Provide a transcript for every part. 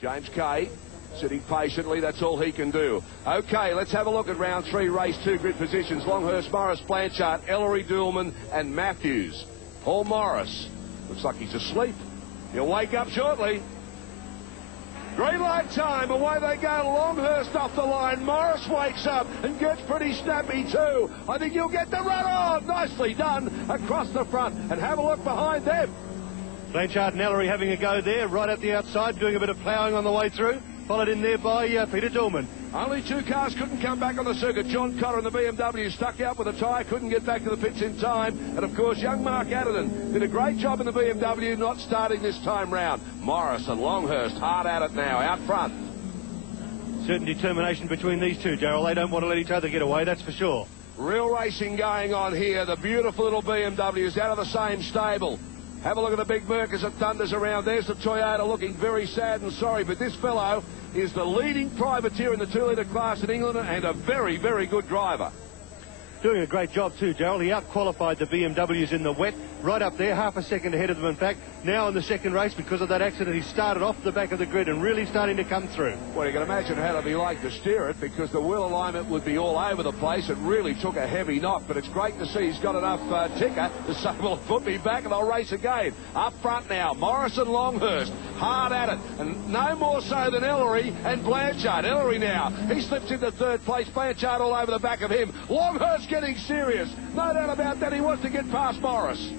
James Kay sitting patiently, that's all he can do. Okay, let's have a look at round 3, race 2, grid positions. Longhurst, Morris, Blanchard, Ellery, Dillman and Matthews. Paul Morris, looks like he's asleep. He'll wake up shortly. Green light time, away they go. Longhurst off the line. Morris wakes up and gets pretty snappy too. I think you'll get the run on. Nicely done across the front. And have a look behind them. Blanchard and Ellery having a go there, right at the outside, doing a bit of ploughing on the way through. Followed in there by Peter Dillman. Only 2 cars couldn't come back on the circuit. John Cotter and the BMW stuck out with a tyre, couldn't get back to the pits in time. And, of course, young Mark Adderton did a great job in the BMW, not starting this time round. Morris and Longhurst hard at it now, out front. Certain determination between these two, Gerald. They don't want to let each other get away, that's for sure. Real racing going on here. The beautiful little BMW is out of the same stable. Have a look at the big Merc as it thunders around. There's the Toyota looking very sad and sorry, but this fellow is the leading privateer in the 2-litre class in England and a very, very good driver. Doing a great job too, Gerald. He out-qualified the BMWs in the wet, right up there, half a second ahead of them in fact. Now in the second race, because of that accident, he started off the back of the grid and really starting to come through. Well, you can imagine how it'd be like to steer it, because the wheel alignment would be all over the place. It really took a heavy knock, but it's great to see he's got enough ticker to say, well, put me back and I'll race again. Up front now, Morris and Longhurst, hard at it, and no more so than Ellery and Blanchard. Ellery now, he slips into 3rd place, Blanchard all over the back of him. Longhurst getting serious, no doubt about that. He wants to get past Morris.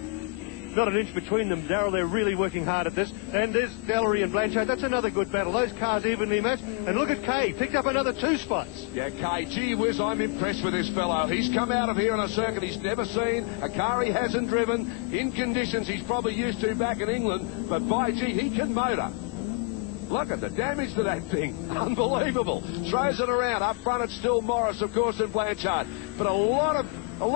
Not an inch between them, Darryl. They're really working hard at this. And there's Ellery and Blanchard. That's another good battle. Those cars evenly matched. And look at Kay, picked up another 2 spots. Yeah, Kay, gee whiz, I'm impressed with this fellow. He's come out of here on a circuit he's never seen, a car he hasn't driven, in conditions he's probably used to back in England, but by gee, he can motor. Look at the damage to that thing. Unbelievable. Throws it around. Up front, it's still Morris, of course, and Blanchard. But a lot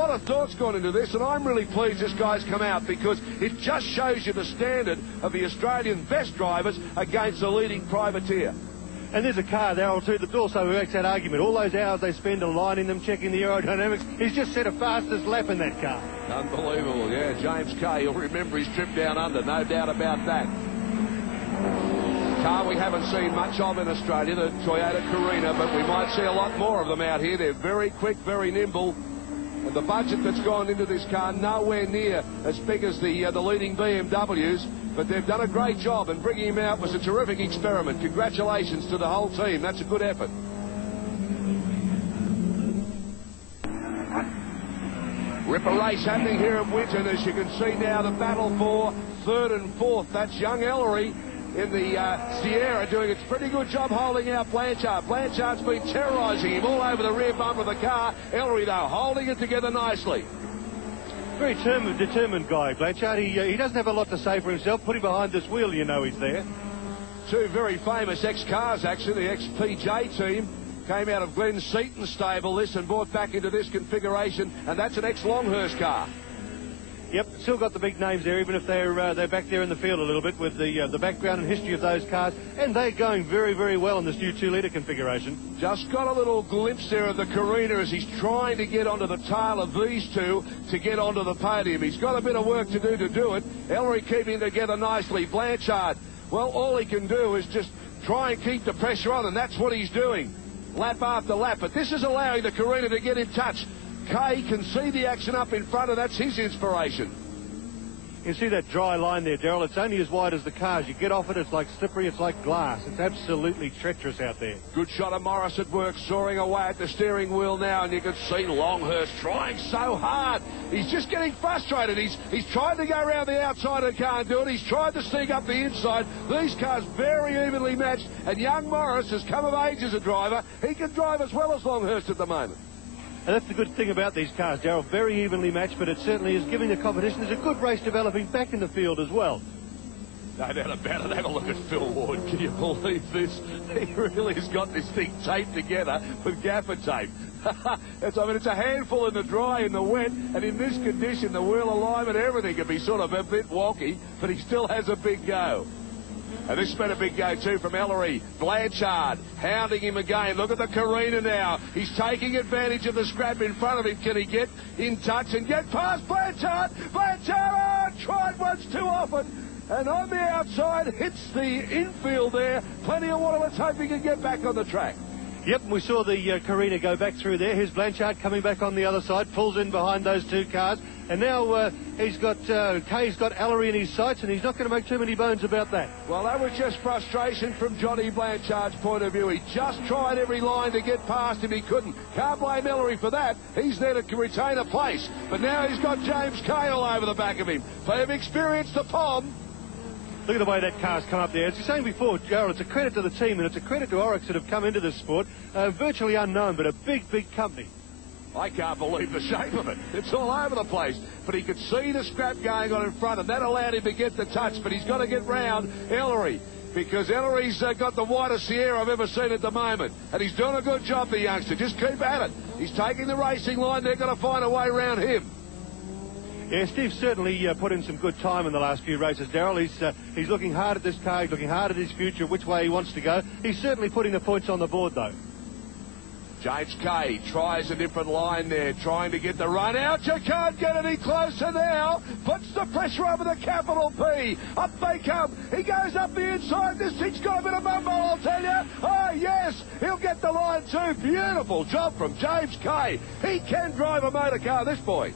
of thought's gone into this, and I'm really pleased this guy's come out, because it just shows you the standard of the Australian best drivers against the leading privateer. And there's a car, Darryl, too, that also makes that argument. All those hours they spend aligning them, checking the aerodynamics, he's just set a fastest lap in that car. Unbelievable, yeah. James Kay, you'll remember his trip down under, no doubt about that. Car we haven't seen much of in Australia, the Toyota Carina, but we might see a lot more of them out here. They're very quick, very nimble. And the budget that's gone into this car, nowhere near as big as the leading BMWs, but they've done a great job, and bringing him out was a terrific experiment. Congratulations to the whole team. That's a good effort. Ripper race happening here at Winton, as you can see now, the battle for 3rd and 4th. That's young Ellery in the Sierra doing a pretty good job holding out Blanchard. Blanchard's been terrorising him all over the rear bumper of the car. Ellery, though, holding it together nicely. Very determined guy, Blanchard. He doesn't have a lot to say for himself. Put him behind this wheel, you know he's there. 2 very famous ex-cars, actually. The ex-PJ team came out of Glenn Seaton's stable, this, and brought back into this configuration, and that's an ex-Longhurst car. Yep, still got the big names there, even if they're back there in the field a little bit with the background and history of those cars, and they're going very, very well in this new 2-litre configuration. Just got a little glimpse there of the Carina as he's trying to get onto the tail of these two to get onto the podium. He's got a bit of work to do it. Ellery keeping together nicely. Blanchard, well, all he can do is just try and keep the pressure on, and that's what he's doing, lap after lap. But this is allowing the Carina to get in touch. Kay can see the action up in front, and that's his inspiration. You see that dry line there, Darryl? It's only as wide as the cars. You get off it, it's like slippery, it's like glass. It's absolutely treacherous out there. Good shot of Morris at work, soaring away at the steering wheel now, and you can see Longhurst trying so hard. He's just getting frustrated. He's tried to go around the outside and can't do it. He's tried to sneak up the inside. These cars very evenly matched, and young Morris has come of age as a driver. He can drive as well as Longhurst at the moment. And that's the good thing about these cars, Darryl. Very evenly matched, but it certainly is giving the competition. There's a good race developing back in the field as well. No doubt about it. Have a look at Phil Ward. Can you believe this? He really has got this thing taped together with gaffer tape. It's a handful in the dry, in the wet, and in this condition, the wheel alignment, everything can be sort of a bit wonky, but he still has a big go. And this has been a big go, too, from Ellery. Blanchard hounding him again. Look at the Carina now. He's taking advantage of the scrap in front of him. Can he get in touch and get past Blanchard? Blanchard, tried once too often. and on the outside hits the infield there. Plenty of water. Let's hope he can get back on the track. Yep, we saw the Carina go back through there. Here's Blanchard coming back on the other side, pulls in behind those two cars. And now he's got Kay's got Ellery in his sights, and he's not going to make too many bones about that. Well, that was just frustration from Johnny Blanchard's point of view. He just tried every line to get past him. He couldn't. Can't blame Ellery for that. He's there to retain a place. But now he's got James Kay all over the back of him. They've experienced the Pom. Look at the way that car's come up there. As you were saying before, Gerald, it's a credit to the team, and it's a credit to Oryx that have come into this sport. Virtually unknown, but a big, big company. I can't believe the shape of it. It's all over the place. But he could see the scrap going on in front, and that allowed him to get the touch. But he's got to get round Ellery, because Ellery's got the widest Sierra I've ever seen at the moment. And he's doing a good job, the youngster. Just keep at it. He's taking the racing line. They're going to find a way around him. Yeah, Steve's certainly put in some good time in the last few races, Darryl. He's looking hard at this car. He's looking hard at his future, which way he wants to go. He's certainly putting the points on the board, though. James Kay tries a different line there, trying to get the run out. You can't get any closer now. Puts the pressure over the capital P. Up they come. He goes up the inside. This thing's got a bit of mumble, I'll tell you. Oh, yes. He'll get the line too. Beautiful job from James Kay. He can drive a motor car, this boy.